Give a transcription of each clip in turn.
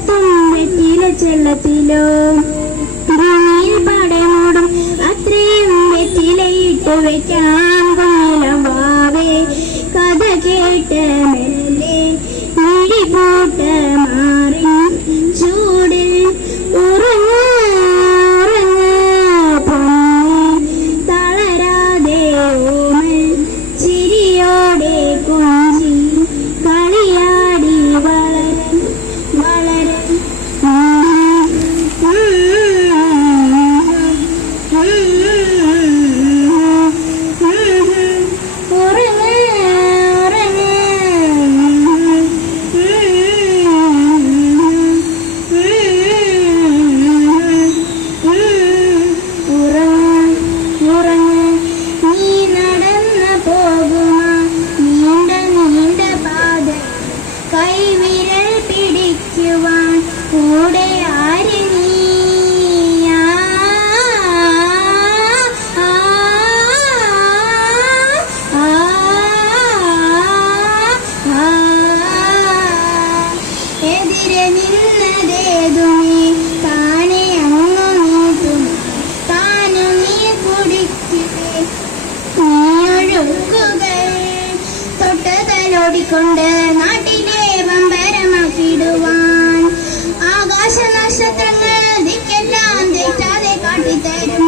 മുറ്റത്തും വെറ്റില ചെള്ളത്തിലോ ഭൂമിയിൽ പടമൂടും അത്രയും വെറ്റിലയിട്ട് വെക്കാം കുഞ്ഞിലവാവേ കഥ കേട്ട് മെല്ലെ മിഴിപൂട്ട് മാറി ചൂടിൽ ഉറങ്ങ് പൊന്നി തളരാതെ ഓമൽ ചിരിയോടെ കുഞ്ചി കളിയാടി വളരൻ വളരൻ കൈവിരൽ പിടിക്കുവാൻ കൂടെ ആര് നീയാ എതിരെ നിന്നതേതു നീ താനെ അങ്ങു നീട്ടും താനു നീ കുടിച്ചിട്ടേ നീയൊഴുക്കുകൾ തൊട്ടതലോടിക്കൊണ്ട് നാട്ടിലെ വമ്പരമാക്കിടുവാൻ ആകാശ നക്ഷത്രങ്ങൾ ദിക്കെല്ലാം തെറ്റാതെ കാട്ടിത്തരും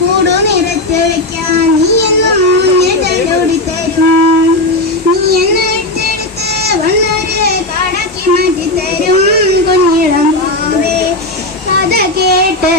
കൂടു നിറച്ച് വെക്കാൻ നീ എന്നും മുന്നേ തലോടിത്തരും നീ എന്നെ ഏറ്റെടുത്ത് വന്നൊരു കാടാക്കി മാറ്റിത്തരും കുഞ്ഞിളം പാവേ കഥ കേട്ട്